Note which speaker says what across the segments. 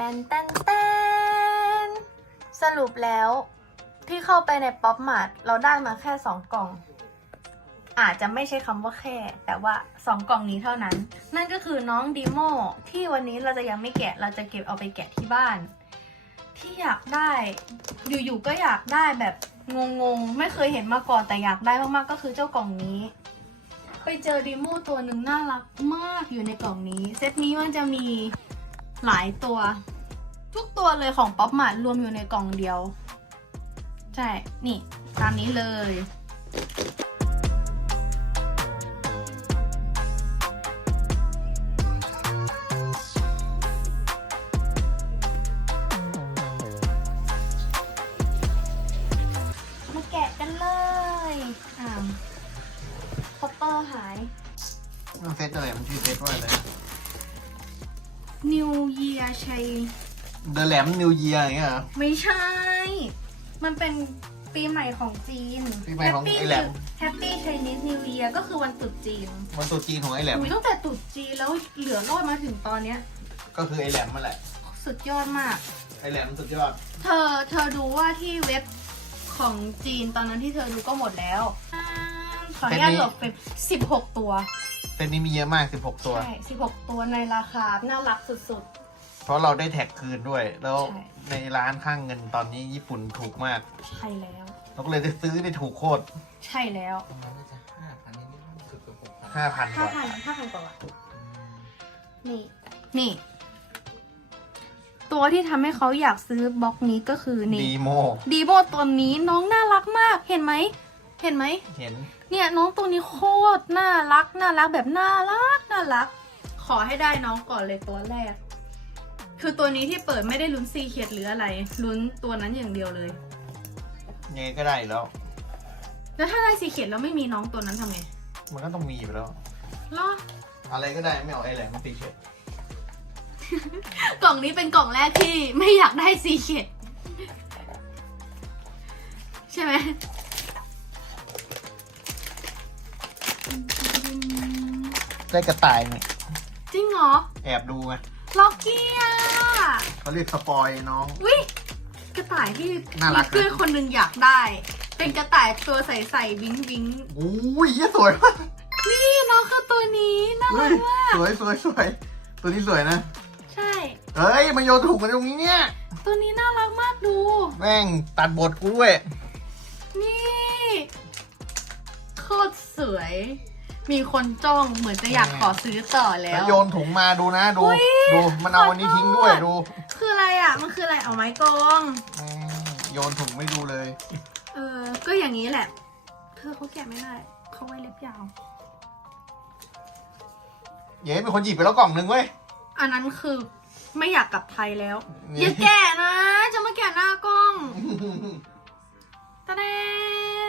Speaker 1: ตนแตนแตนสรุปแล้วที่เข้าไปในป๊อปมาร์ทเราได้มาแค่สองกล่อง อาจจะไม่ใช่คำว่าแค่ แต่ว่าสองกล่องนี้เท่านั้น นั่นก็คือน้องดีโมที่วันนี้เราจะยังไม่แกะเราจะเก็บเอาไปแกะที่บ้าน ที่อยากได้ อยู่ๆก็อยากได้แบบงงๆ ไม่เคยเห็นมาก่อนแต่อยากได้มากๆก็คือเจ้ากล่องนี้ ไปเจอดีโมตัวหนึ่งน่ารักมากอยู่ในกล่องนี้ เซตนี้มันจะมี หลายตัว ทุกตัวเลยของป๊อปมาร์ทรวมอยู่ในกล่องเดียว ใช่ นี่ ตามนี้เลย Year ชัย
Speaker 2: เดอะแหลมนิวเยียอย่างเงี้ยเหรอ
Speaker 1: ไม่ใช่ มันเป็นปีใหม่ของจีน
Speaker 2: ปีใหม่ของไอ้แหลม
Speaker 1: แฮปปี้ Chinese New Year ก็คือวันตรุษจีน
Speaker 2: มันตัวจีนของไอ้แหลม
Speaker 1: อุ้ยตั้งแต่ตรุษจีนแล้วเหลือรอดมาถึงตอนเนี้ย
Speaker 2: ก็คือไอ้แหลมมาแหละ
Speaker 1: สุดยอดมาก
Speaker 2: ไอ้แหลมสุดยอด
Speaker 1: เธอเธอดูว่าที่เว็บของจีนตอนนั้นที่เธอดูก็หมดแล้วอ่าขออนุญาต
Speaker 2: เซตนี้
Speaker 1: หลบเป็น16 ตัว
Speaker 2: เซตนี้มีเยอะมาก 16 ตัว
Speaker 1: ใช่ 16 ตัวในราคาน่ารักสุด
Speaker 2: เพราะเราได้แท็กคืนด้วย แล้ว
Speaker 1: ใช่
Speaker 2: ในร้านข้างเงินตอนนี้ญี่ปุ่นถูกมาก
Speaker 1: ๆใช่แล้ว
Speaker 2: เราก็เลยได้ซื้อได้ถูกโคตร
Speaker 1: ใช่แล้ว
Speaker 3: ประมาณน่าจะห้าพันนิดๆเกือบเกือบหกพัน
Speaker 2: 5,000ก
Speaker 1: ห้า
Speaker 2: ว่า
Speaker 1: พันห้าพันกว่าบาทนี่นี่ ตัวที่ทำให้เขาอยากซื้อบล็อกนี้ก็คือนี่
Speaker 2: ดีโม
Speaker 1: ดีโบตัวนี้น้องน่ารักมากเห็นไหม เห็นไหม
Speaker 2: เห็น
Speaker 1: เนี่ยน้องตัวนี้โคตรน่ารักน่ารักแบบน่ารักน่ารัก ขอให้ได้น้องก่อนเลยตัวแรก คือตัวนี้ที่เปิดไม่ได้ลุ้นซีเคียดหรืออะไร ลุ้นตัวนั้นอย่างเดียวเลย
Speaker 2: ยังไงก็ได้อยู่แล้ว
Speaker 1: แล้วถ้าได้ซีเคียดแล้วไม่มีน้องตัวนั้นทำไง
Speaker 2: มันก็ต้องมีอยู่แล้ว
Speaker 1: เหรอ
Speaker 2: อะไรก็ได้ไม่เอาไอ้แหลมมาตีเฉย
Speaker 1: กล่องนี้เป็นกล่องแรกที่ไม่อยากได้ซีเคียดใช่ไหม
Speaker 2: ได้กระต่ายเนี่ย
Speaker 1: จริงเหรอ
Speaker 2: แอบดูไง
Speaker 1: ล็อกกี้อะ
Speaker 2: เขาเรียกสปอยน้อง
Speaker 1: วิกระต่ายที่
Speaker 2: น่ารักนะ
Speaker 1: มีเพื่อนคนหนึ่งอยากได้ เป็นกระต่ายตัวใสๆวิ้งวิ้ง
Speaker 2: อุ้ยเหี้ยสวยมาก
Speaker 1: นี่น้องคือตัวนี้น่า
Speaker 2: เฮ้
Speaker 1: รั
Speaker 2: ย
Speaker 1: กมาก
Speaker 2: สวยสวยสวยตัวนี้สวยนะ
Speaker 1: ใช่
Speaker 2: เฮ้ยมาโยนถูกกันตรงนี้เนี่ย
Speaker 1: ตัวนี้น่ารักมากดู
Speaker 2: แม่งตัดบทกูด้วย
Speaker 1: นี่โคตรสวย มีคนจ้องเหมือนจะอยากขอซื้อต่อแล้
Speaker 2: แล้ว
Speaker 1: ว
Speaker 2: โยนถุงมาดูนะดู
Speaker 1: อุ๊ย
Speaker 2: ดูมันเอาอันนี้ทิ้งด้วย
Speaker 1: ขอโทษ
Speaker 2: ดู
Speaker 1: คืออะไรอะ มันคืออะไรเอาไม้กอง
Speaker 2: แม่งโยนถุงไม่ดูเลย
Speaker 1: เออ ก็อย่างนี้แหละ เธอเขาแกะไม่ได้เขาไว้เล็บยาว
Speaker 2: เย้เป็นคนหยิบไปแล้วกล่องหนึ่งเว้ย
Speaker 1: อันนั้นคือไม่อยากกลับไทยแล้ว
Speaker 2: นี่
Speaker 1: อย่าแกะนะ จะมาแกะหน้ากล้องตะเด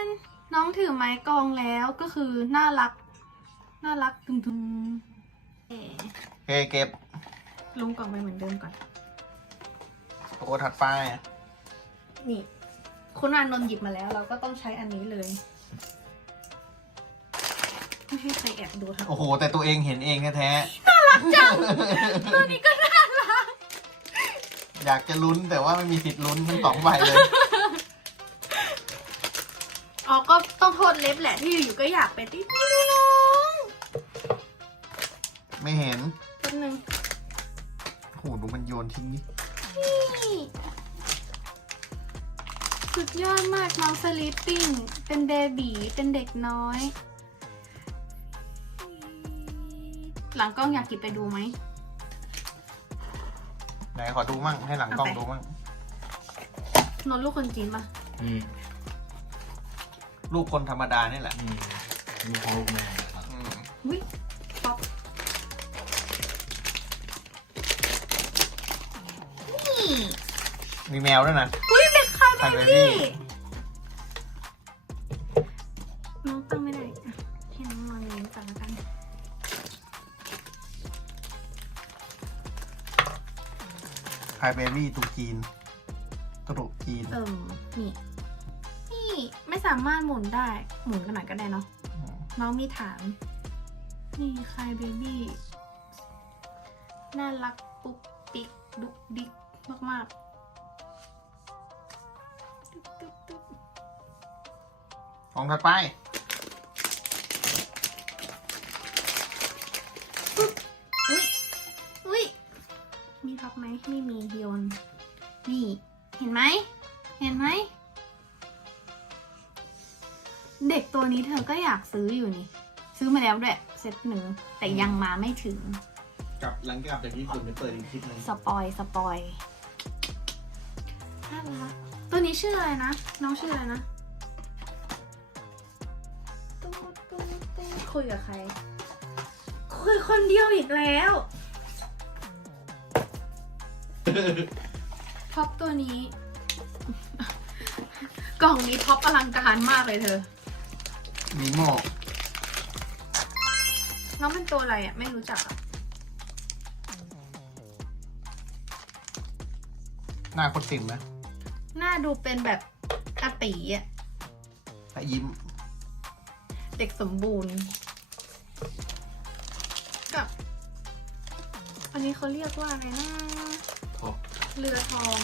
Speaker 1: นน้องถือไม้กองแล้วก็คือน่ารัก น่ารักตึงๆเอ่อ
Speaker 2: โอเคเก็บ
Speaker 1: ลุงกล่องไปเหมือนเดิมก่อน
Speaker 2: ตัวถัดไปอะ
Speaker 1: นี่ คุณอานนท์หยิบมาแล้ว เราก็ต้องใช้อันนี้เลย ไม่ให้ใครแอบดูทั้ง
Speaker 2: โอ้โห แต่ตัวเองเห็นเองแท้
Speaker 1: จัง ตัวนี้ก็น่ารัก
Speaker 2: ๆอยากจะลุ้นแต่ว่าไม่มีสิทธิ์ลุ้นทั้งสองใบเลย
Speaker 1: อ๋อ ก็ต้องโทษเล็บแหละที่อยู่ๆก็อยากไปติดนี่ดูน้อง
Speaker 2: ไม่เห็น
Speaker 1: แป๊บนึง
Speaker 2: โอ้โหดูมันโยนทิ้งนี่
Speaker 1: นี่สุดยอดมากน้องสลิปปิ้ง เป็นเบบีเป็นเด็กน้อย หลังกล้องอยากกิบไปดูไหม
Speaker 2: ไหนขอดูมั่งให้หลังกล้อง
Speaker 1: เอาไป
Speaker 2: ดูมั่ง
Speaker 1: นนท์ลูกคนจีนปะ
Speaker 3: อืม
Speaker 2: ลูกคนธรรมดานี่แหละ
Speaker 3: อืมมีของลูกแม่
Speaker 2: อืม
Speaker 1: วิ
Speaker 2: มีแมวด้วยนะ
Speaker 1: อุ้ยเด็กคาย
Speaker 2: Hi
Speaker 1: เบ
Speaker 2: Baby
Speaker 1: บี้น้องตั้งไม่ได้อะให้น้องนอนอย่างนี้ก่อนแล้วกัน
Speaker 2: คายเบบี้ตุจีนตุจีน
Speaker 1: เอิ่มนี่ นี่ไม่สามารถหมุนได้ หมุนกันหน่อยก็ได้เนาะน้องมีฐานนี่คายเบบี้น่ารักปุ๊กปิ๊กดุกดิกมากม
Speaker 2: ของถัดไป
Speaker 1: อุ้ยอุ้ยมีท็อปไหมไม่มีโยน นี่ เห็นไหม เห็นไหม เด็กตัวนี้เธอก็อยากซื้ออยู่นี่ ซื้อมาแล้วด้วยเซตหนึ่งแต่ยังมาไม่ถึง
Speaker 2: กลับหลังกลับจากญี่ปุ่นไปเปิดอีกคลิปหนึง
Speaker 1: สปอย สปอยน่ารักตัวนี้ชื่ออะไรนะ น้องชื่ออะไรนะ คุยกับใคร คุยคนเดียวอีกแล้ว ท็อปตัวนี้ กล่องนี้ท็อปอลังการมากเลยเธอ
Speaker 2: มีโม่
Speaker 1: น้องเป็นตัวอะไรอะ ไม่รู้จักอะ
Speaker 2: หน้าคนติ่มนะ
Speaker 1: หน้าดูเป็นแบบอาตีอะ
Speaker 2: แต่ยิ้ม
Speaker 1: เด็กสมบูรณ์กับ อันนี้เขาเรียกว่าอะไรนะ
Speaker 3: ท็อป
Speaker 1: เรือทอง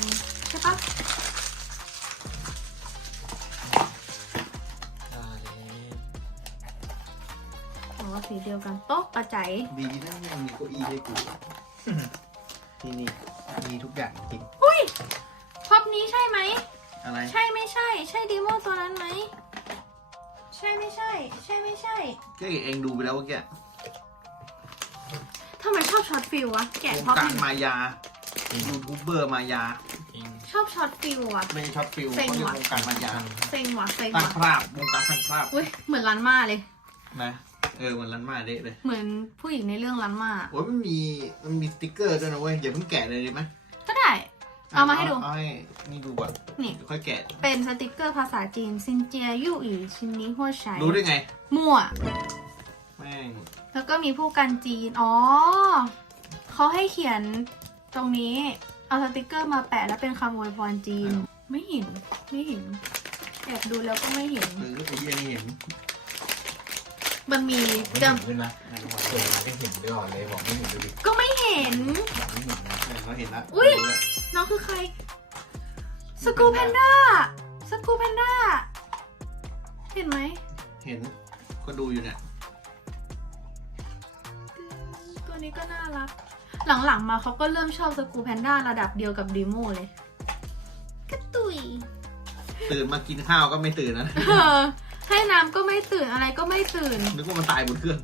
Speaker 1: ใช่ปะ
Speaker 3: ได้เลย
Speaker 1: อ๋อสีเดียวกันโต๊ะกระใจ
Speaker 2: ดีนะยังมีเก้าอี้ให้กูที่นี่มีทุกอย่างจริง
Speaker 1: อุ้ยท็อปนี้ใช่ไหม
Speaker 2: อะไร
Speaker 1: ใช่ไม่ใช่ ใช่ดีโมตัวนั้นไหม ใช่ไม่ใช่ ใช่ไม่ใช่
Speaker 2: ก็เองดูไปแล้วเมื่อกี้
Speaker 1: ทำไมชอบช็อตฟิลวะแกะ
Speaker 2: วง
Speaker 1: ท็อป
Speaker 2: การ
Speaker 1: หนึ่ง
Speaker 2: มายายูทูบเบอร์มายา
Speaker 3: จริง
Speaker 1: ชอบช็อตฟิลวะ
Speaker 2: ไม่ใช่ช็อตฟิล
Speaker 1: เซ็ง
Speaker 2: เขาเรียก
Speaker 1: ว่ะ
Speaker 2: วงการมายา
Speaker 1: เซ็งว่ะเซ็ง
Speaker 2: สร้าง
Speaker 1: ว่ะ
Speaker 2: ภาพวงการสร้างภาพ
Speaker 1: อุ้ยเหมือนร้านมาเลย
Speaker 2: นะเออเหมันรันมาเดะเลย
Speaker 1: เหมือนผู้หญิงในเรื่องร้านมา
Speaker 2: โอ้ยมันมีมันมีสติ๊กเกอร์ด้วยนะเว้ยอย่าเพิ่งแกะเลยดีไหม
Speaker 1: ก็ได้ เอามาให้ดู
Speaker 2: เอาให้นี่ดูก่อน
Speaker 1: นี่
Speaker 2: เดี๋ยวค่อยแกะ
Speaker 1: เป็นสติกเกอร์ภาษาจีนซินเจียยู่อีชินนี้หัวใช้
Speaker 2: รู้ได้ไง
Speaker 1: มั่ว
Speaker 2: แม่ง
Speaker 1: แล้วก็มีผู้กันจีน อ๋อ เขาให้เขียนตรงนี้ เอาสติกเกอร์มาแปะแล้วเป็นคำอวยพรจีนไม่เห็น ไม่เห็น แอบดูแล้วก็ไม่เห็น
Speaker 2: เออไอ้เหี้ยนี่เห็น
Speaker 1: มันมี
Speaker 3: ไม่
Speaker 1: จะ
Speaker 3: เห็นด้วยนะเปิดมาก็เห็นด้วยก่อนเลยบอกไม่เห็นดูดิ
Speaker 1: ก็ไม่เห็น
Speaker 3: บอกไม่เห็นนะ
Speaker 2: เออเราเห็นละ
Speaker 1: อุ๊ย
Speaker 2: รู้ละ
Speaker 1: น้องคือใคร สกูแพนด้า สกูแพนด้า เห็นไหม
Speaker 2: เห็น ก็ดูอยู่เนี่ย
Speaker 1: ตัวนี้ก็น่ารัก หลังๆมาเขาก็เริ่มชอบสกูแพนด้าระดับเดียวกับดีโมเลย กระตุย
Speaker 2: ตื่นมากินข้าวก็ไม่ตื่นนะ
Speaker 1: เออให้น้ำก็ไม่ตื่นอะไรก็ไม่ตื่น
Speaker 2: นึกว่ามันตายบนเครื่อง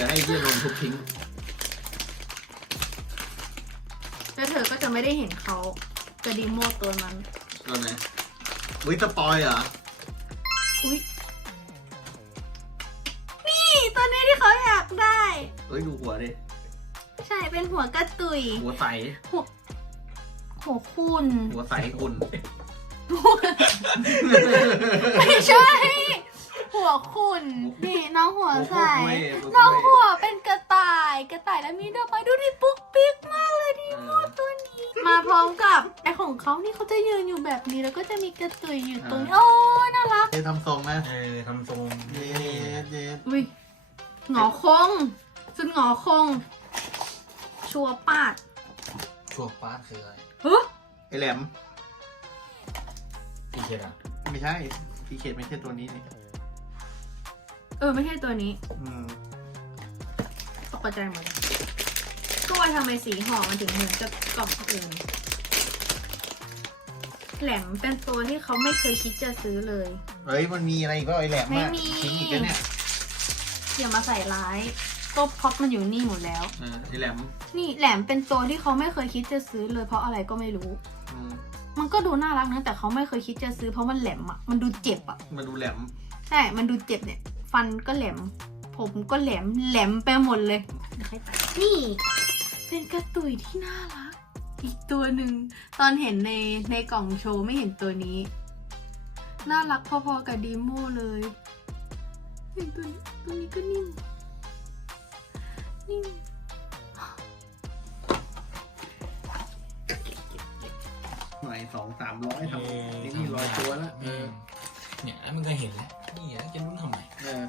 Speaker 1: ดี๋
Speaker 2: ยวให้เพื่อนลงทุบทิ้ง
Speaker 1: แล้วเธอก็จะไม่ได้เห็นเขากับดีโมตัวนั้น
Speaker 2: ตอนไหนวิสปอยเหรอ
Speaker 1: อุ้ยนี่ตัวนี้ที่เขาอยากได้
Speaker 2: เอ้ยดูหัวดิ
Speaker 1: ใช่เป็นหัวกระตุย
Speaker 2: หัวใส
Speaker 1: หัวหัวคุณ
Speaker 2: หัวใสคุณ
Speaker 1: ไม่ใช่ หัวคุณนี่น้องหัวใส
Speaker 2: หัวคุยหัวคุย
Speaker 1: น้องหัวเป็นกระต่าย กระต่ายแล้วมีดอกไม้ดูดิปุ๊กปิ๊กมากเลยดิ
Speaker 2: เออ
Speaker 1: ตัวนี้ มาพร้อมกับไอของเขานี่เขาจะยืนอยู่แบบนี้แล้วก็จะมีกระตุยอยู่ตรงนี้โอ้ยน่ารัก
Speaker 2: เจ๊ทำทรงนะ
Speaker 3: เออทำทรง
Speaker 2: เย็ดเย็ด
Speaker 1: อุ้ยหงอคงสุดหงอคง ชัวร์ปาด
Speaker 3: ชัวร์ป้าดคืออะไร
Speaker 1: เฮ้ย
Speaker 2: ไอแหลม
Speaker 3: พี่เคดอะ
Speaker 2: ไม่ใช่พีเขตไม่ใช่ตัวนี้นี่
Speaker 1: เออ ไม่ใช่ตัวนี้
Speaker 2: อืม
Speaker 1: ตกใจหมดเลยก็ว่าทำไมสีห่อมันถึงเหมือนกับกล่องอื่นแหลมเป็นตัวที่เขาไม่เคยคิดจะซื้อเลย
Speaker 2: เฮ้ยมันมีอะไรอีก็ไอแหลม
Speaker 1: ไม่
Speaker 2: มาก
Speaker 1: มี
Speaker 2: ทิ้งอีกแล้วเนี่ย
Speaker 1: อย่ามาใส่ร้ายก็พ็อปมันอยู่นี่หมดแล้ว
Speaker 2: เออไอแหลม
Speaker 1: นี่แหลมเป็นตัวที่เขาไม่เคยคิดจะซื้อเลยเพราะอะไรก็ไม่รู้
Speaker 2: อืม
Speaker 1: มันก็ดูน่ารักนะแต่เขาไม่เคยคิดจะซื้อเพราะมันแหลมอะมันดูเจ็บอะ
Speaker 2: มาดูแหลม
Speaker 1: ใช่ มันดูเจ็บเนี่ย ฟันก็แหลม ผมก็แหลมแหลมไปหมดเลยเดี๋ยวให้ตัดนี่ เป็นกระตุยที่น่ารัก อีกตัวหนึ่ง ตอนเห็นในในกล่องโชว์ไม่เห็นตัวนี้ น่ารักพอๆกับดีโมเลยเห็นตัวนี้ตัวนี้ก็นิ่ม นิ่ม
Speaker 2: หน่อยสองสามร้อยทำนี่มีร้อยตัวแล้ว
Speaker 3: เออเนี่ยแล้วมันก็เห็นแล้ว นี่แล้วจะรู้ทำไม
Speaker 2: เออ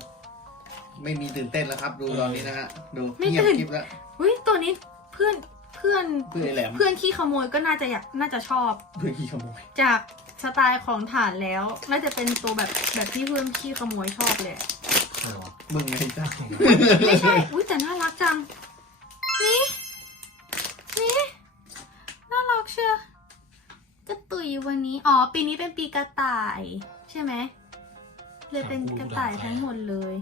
Speaker 2: ไม่มีตื่นเต้นแล้วครับ ดูตอนนี้นะฮะดู
Speaker 1: ไม่
Speaker 2: เงียบ
Speaker 1: ตื่น
Speaker 2: คลิปแล้ว
Speaker 1: อุ้ยตัวนี้เพื่อนเพื่อน
Speaker 2: เพื่อนไอ้แหลม
Speaker 1: เพื่อนขี้ขโมยก็น่าจะอยากน่าจะชอบ
Speaker 2: เพื่อนขี้ขโมย
Speaker 1: จากสไตล์ของฐานแล้ว น่าจะเป็นตัวแบบแบบที่เพื่อนขี้ขโมยชอบเลย
Speaker 3: เออวะ
Speaker 2: มึงไงจ้า
Speaker 1: ไม่ใช่ อุ้ยแต่น่ารักจัง นี่ นี่ น่ารักเชียวกระตุยวันนี้ อ๋อ ปีนี้เป็นปีกระต่าย ใช่ไหม เลยเป็นกระต่ายทั้งหมดเลย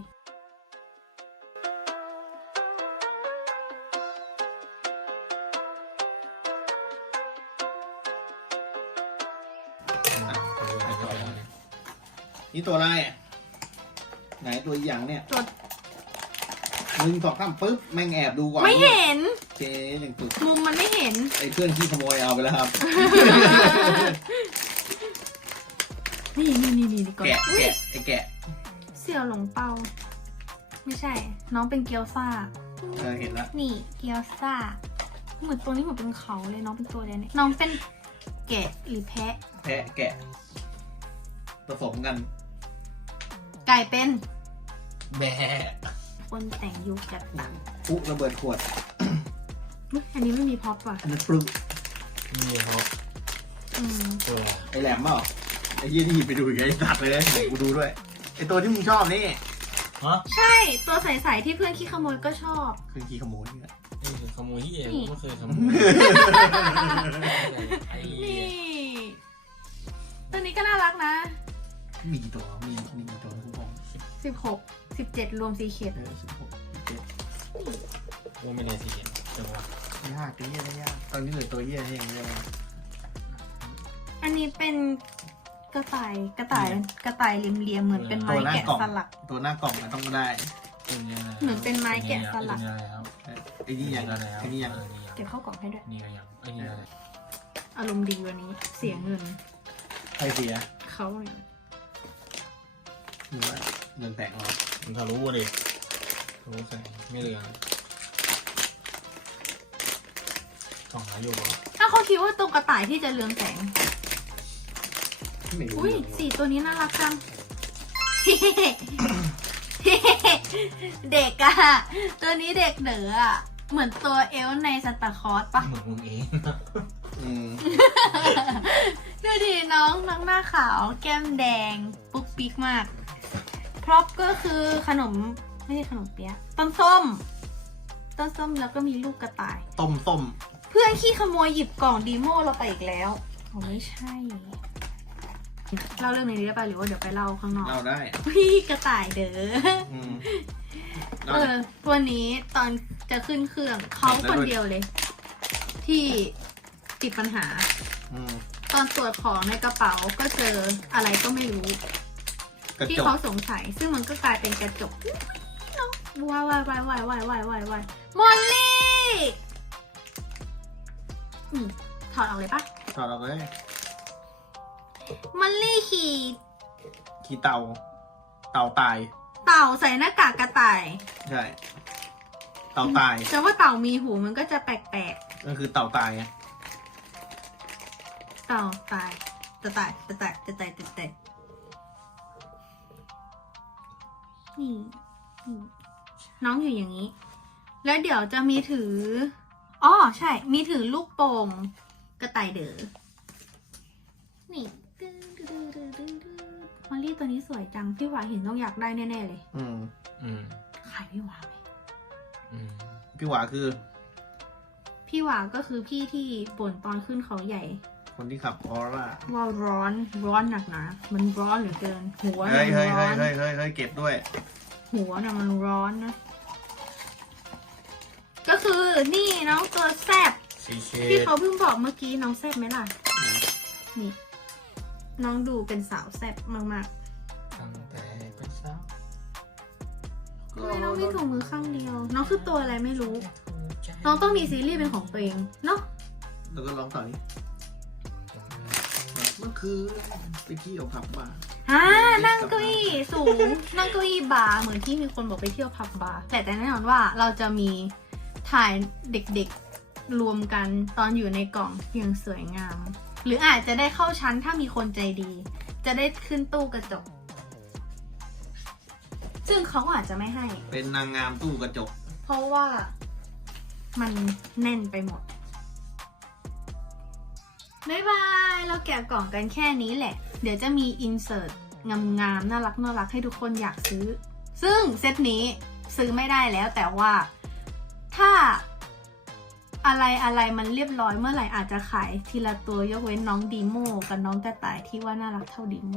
Speaker 2: นี่ตัวอะไรอะไหนตัวอีหยังเนี่ย
Speaker 1: ตัว
Speaker 2: หนึ่งสองสามปึ๊บแม่งแอบดูก่อน
Speaker 1: ไม่เห็น
Speaker 2: โอเคหนึ่งปึ๊บ
Speaker 1: มุมมันไม่เห็น
Speaker 2: ไอ้เพื่อนขี้ขโมยเอาไปแล้วครับ
Speaker 1: นี่นี่นี่นี่ก่อน
Speaker 2: แกะ
Speaker 1: อุ๊ย
Speaker 2: แกะไอ้แกะ
Speaker 1: เสี่ยวหลงเปา ไม่ใช่ น้องเป็นเกียวซ่า
Speaker 2: เออเห็นแล้ว
Speaker 1: นี่เกียวซ่า เหมือนตัวนี้เหมือนเป็นเขาเลยน้องเป็นตัวเดียวเนี่ยน้องเป็นแกะหรือแพะ
Speaker 2: แพะแกะผสมกัน
Speaker 1: ไก่เป็น
Speaker 3: แม่
Speaker 1: คนแต่งยุคจัดตัง
Speaker 2: ปุ๊ระเบิดขวด
Speaker 1: อันนี้ไม่มีพ็อปว่ะ
Speaker 2: อันนั้นปรึ้ม
Speaker 3: นี่เขา
Speaker 1: อืม
Speaker 3: ตัว
Speaker 2: ไอ้แหลมเปล่า ไอ้ยี่นี่หยิบไปดูอีกไอ้สัตว์เลยไหนกูดูด้วย ไอ้ตัวที่มึงชอบนี่
Speaker 3: ฮะ
Speaker 1: ใช่ตัวใสๆที่เพื่อนขี้ขโมยก็ชอบ
Speaker 2: คือขี้ขโมยเนี่ย
Speaker 3: นี่คือขโมยที่เอง
Speaker 1: นี่
Speaker 3: ไม่เคยขโมยไอ้
Speaker 1: นี่ตัวนี้ก็น่ารักนะ
Speaker 2: มีกี่ตัว มีมีกี่ตัวกูบอก
Speaker 1: สิบหกสิบเจ็ดรวมสีเข็ด
Speaker 2: เออสิบหกสิบเจ็ด
Speaker 3: ว่าไม่ได้สิเห็นจังหวะ
Speaker 2: ยากตัวเยี่ยได้ยากตอนนี้เหลือตัวเยี่ยที่ยังไม่ได้มา
Speaker 1: อันนี้เป็น กระต่ายกระต่ายกระต่ายเหลี่ยมๆเหมือนเป็นไม้แกะสลัก
Speaker 2: ตัวหน้ากล่องมันต้องได้
Speaker 3: เป็นยังไง
Speaker 1: เหมือนเป็นไม้แกะสลัก
Speaker 3: เป็นยังไงแล้ว
Speaker 2: ไอ้นี่ยัง
Speaker 3: เป็นยังไงแล้ว
Speaker 2: ไอ้นี่ยัง
Speaker 3: เออนี่ยัง
Speaker 1: เก็บเข้ากล่องให้ด้วย
Speaker 3: นี่ก็ยังไอ้นี่อะไร
Speaker 1: อารมณ์ดีวันนี้ เสียเงิน
Speaker 2: ใครเสีย
Speaker 1: เขาเนี่ย
Speaker 2: หรือว่าเงินแตกเหรอ
Speaker 3: มันทะลุเลยทะลุใส่ไม่เหลือสองหาอยู่ปะ
Speaker 1: ถ้าเขาคิดว่าตรงกระต่ายที่จะเรืองแสง
Speaker 2: ไม่รู้
Speaker 1: อุ้ย
Speaker 2: เรื่อง
Speaker 1: สีตัวนี้น่ารักจัง เด็กอะตัวนี้เด็กเหนืออะเหมือนตัวเอลฟ์ในซันตาคลอสปะ
Speaker 3: เหมือนมึงเอง
Speaker 2: อืม
Speaker 1: ดูดิน้องน้องหน้าขาวแก้มแดง ปุ๊กปิ๊กมาก พร็อพก็คือขนม ไม่ใช่ขนมเปี๊ยะต้นส้ม ต้นส้มแล้วก็มีลูกกระต่าย
Speaker 2: ต้มส้ม
Speaker 1: เพื่อนขี้ขโมยหยิบกล่องดีโมเราไปอีกแล้วโอ้ไม่ใช่ เล่าเรื่องในนี้ได้ป่ะหรือว่าเดี๋ยวไปเล่าข้างนอก
Speaker 2: เราได้
Speaker 1: พี่กระต่ายเด้อ
Speaker 2: อื
Speaker 1: เออวันนี้ตอนจะขึ้นเครื่องเขาคนเดียวเลย ที่ติดปัญหาตอนตรวจของในกระเป๋าก็เจออะไรก็ไม่รู้ที่เขาสงสัย ซึ่งมันก็กลายเป็นกระจกว้ายวายวายวายวายวายวายวายมอลลี่ถอดออกเลยปะ
Speaker 2: ถอดออกเลย
Speaker 1: มอลลี่ขี่
Speaker 2: ขี้เต่า เต่าตาย
Speaker 1: เต่าใส่หน้ากากกระต่าย
Speaker 2: ใช่ เต่าตาย
Speaker 1: แต่ว่าเต่ามีหูมันก็จะแปลก
Speaker 2: ก็คือเต่าตายไง
Speaker 1: ๆ เต่าตายจะตายจะตายจะตายจะตายนี่นี่น้องอยู่อย่างนี้ แล้วเดี๋ยวจะมีถือ อ๋อ ใช่ มีถือลูกโป่งกระต่ายเด๋อ นี่ มอลลี่ตัวนี้สวยจัง พี่หวาเห็นต้องอยากได้แน่ๆเลย
Speaker 2: อืม
Speaker 3: อืม
Speaker 1: ขายพี่หวาไหม
Speaker 3: อืม
Speaker 2: พี่หวาคือ
Speaker 1: พี่หวาก็คือพี่ที่บ่นตอนขึ้นเขาใหญ่
Speaker 2: คนที่ขับออร่า
Speaker 1: ว่าร้อนร้อนหนักหนามันร้อนเหลือเกิน หัว
Speaker 2: เฮ้
Speaker 1: น่ะ
Speaker 2: ย
Speaker 1: มัน
Speaker 2: เฮ้ย
Speaker 1: ร้
Speaker 2: เฮ้
Speaker 1: ยน
Speaker 2: เฮ้ยเฮ้ยเฮ้ยเก็บด้วย
Speaker 1: หัวน่ะมันร้อนนะ ก็คือนี่น้องตัวแซบ
Speaker 3: ซีเค
Speaker 1: ที่เขาเพิ่งบอกเมื่อกี้น้องแซบไหมล่ะ นี่ น้องดูเป็นสาวแซบมาก
Speaker 3: ตั้งแต่เป็นสาว
Speaker 1: ๆทำไมน้องมีถุงมือข้างเดียว น้องคือตัวอะไรไม่รู้ น้องต้องมีซีรีส์เป็นของตัวเองเนาะ
Speaker 2: แล้วก็ร้องต่อนี้เมื่อคืนไปเที่ยวผับบาร์
Speaker 1: อ่านั่งเก้าอี้สูง นั่งเก้าอี้บาร์เหมือนที่มีคนบอกไปเที่ยวผับบาร์แต่แต่แน่นอนว่าเราจะมีถ่ายเด็กๆรวมกันตอนอยู่ในกล่องอย่างสวยงาม หรืออาจจะได้เข้าชั้นถ้ามีคนใจดี จะได้ขึ้นตู้กระจก ซึ่งเขาอาจจะไม่ให้
Speaker 2: เป็นนางงามตู้กระจก
Speaker 1: เพราะว่ามันแน่นไปหมดบายบาย เราแกะกล่องกันแค่นี้แหละ เดี๋ยวจะมีอินเสิร์ตงามๆน่ารักน่ารักให้ทุกคนอยากซื้อ ซึ่งเซตนี้ซื้อไม่ได้แล้วแต่ว่าถ้า อะไรอะไรมันเรียบร้อยเมื่อไหร่อาจจะขายทีละตัวยกเว้นน้องดีโมกับน้องกระต่ายที่ว่าน่ารักเท่าดีโม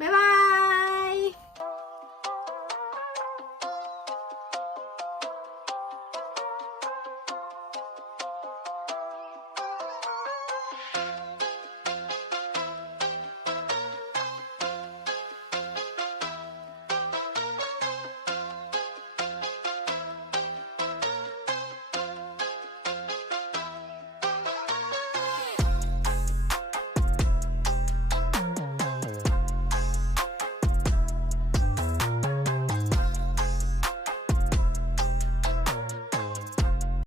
Speaker 1: บ๊ายบาย